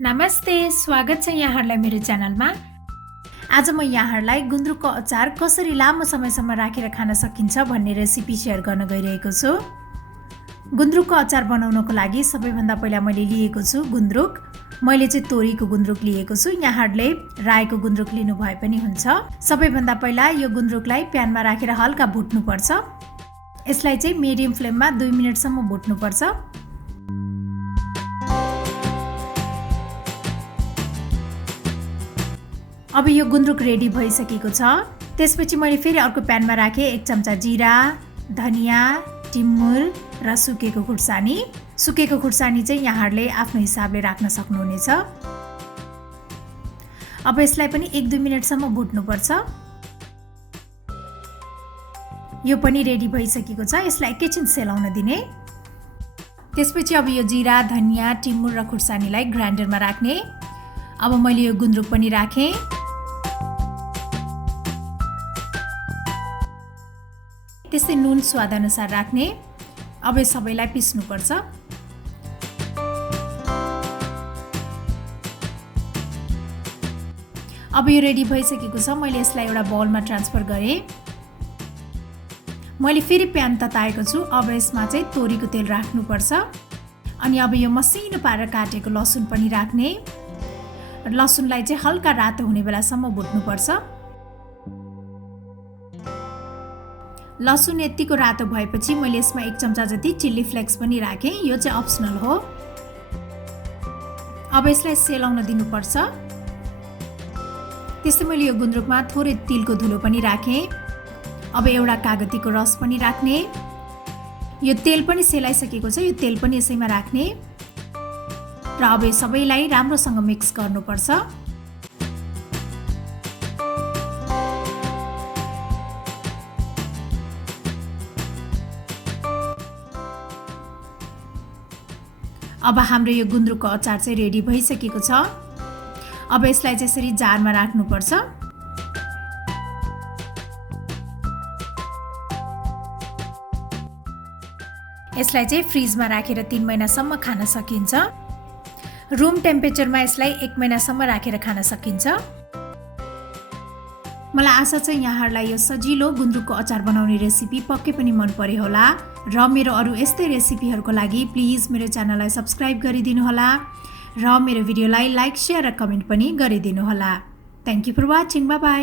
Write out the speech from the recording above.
नमस्ते, स्वागत छ यहाँहरूलाई मेरो च्यानलमा। आज म यहाँहरूलाई गुन्द्रुकको अचार कसरी लामो समयसम्म राखेर खान सकिन्छ भन्ने रेसिपी शेयर गर्न गइरहेको छु। गुन्द्रुकको अचार बनाउनको लागि सबैभन्दा पहिला मैले लिएको छु गुन्द्रुक। मैले चाहिँ तोरीको गुन्द्रुक लिएको छु, यहाँहरूले राईको गुन्द्रुक लिनु भए पनि हुन्छ। सबैभन्दा पहिला यो गुन्द्रुकलाई प्यानमा राखेर हल्का भुट्नुपर्छ। यसलाई चाहिँ मिडियम फ्लेममा 2 मिनेटसम्म भुट्नुपर्छ। अब यो गुन्द्रुक रेडी भइसकेको छ। त्यसपछि मैले फेरि अर्को प्यानमा राखेँ 1 चम्चा जिरा, धनिया, टिमुर र सुकेको खुर्सानी। सुकेको खुर्सानी चाहिँ यहाँहरूले आफ्नो हिसाबले राख्न सक्नुहुनेछ। अब यसलाई पनि 1-2 मिनेटसम्म भुट्नुपर्छ। यो पनि रेडी भइसकेको छ। यसलाई एकैछिन सेलाउन दिने। त्यसपछि अब यो जिरा, धनिया, टिमुर र खुर्सानीलाई ग्राइन्डरमा राख्ने। अब मैले यो गुन्द्रुक पनि राखेँ। त्यस्तै नुन स्वाद अनुसार राख्ने। अब यो सबैलाई पिस्नुपर्छ। अब यो रेडी भइसकेको छ। मैले यसलाई एउटा बाउलमा ट्रान्सफर गरेँ। मैले फेरि प्यान तताएको छु। अब यसमा चाहिँ तोरीको तेल राख्नुपर्छ। अनि अब यो मसिनो पारेर काटेको लसुन पनि राख्ने। लसुनलाई चाहिँ हल्का रातो हुने बेलासम्म भुट्नुपर्छ। लसुन यतिको रातो भएपछि मैले यसमा 1 चम्चा जति चिल्ली फ्लेक्स पनि राखेँ। यो चाहिँ अप्सनल हो। अब यसलाई सेलाउन दिनुपर्छ। त्यस्तै मैले यो गुन्द्रुकमा थोरै तिलको धुलो पनि राखेँ। अब एउटा कागतीको रस पनि राख्ने। यो तेल पनि सेलाइसकेको छ। यो तेल पनि यसैमा राख्ने र अब यो सबैलाई राम्रोसँग मिक्स गर्नुपर्छ। अब हाम्रो यो गुन्द्रुकको अचार चाहिँ रेडी भइसकेको छ। अब यसलाई चाहिँ यसरी जारमा राख्नुपर्छ। यसलाई चाहिँ फ्रिजमा राखेर 3 महिनासम्म खान सकिन्छ। रुम टेम्परेचरमा यसलाई 1 महिनासम्म राखेर खान सकिन्छ। मलाई आशा छ यहाँहरूलाई यो सजिलो गुन्द्रुकको अचार बनाउने रेसिपी पक्कै पनि मन पर्यो होला र मेरो अरू यस्तै रेसिपीहरूको लागि प्लिज मेरो च्यानललाई सब्स्क्राइब गरिदिनु होला र मेरो भिडियोलाई लाइक, शेयर र कमेन्ट पनि गरिदिनु होला। Thank you for watching. Bye by.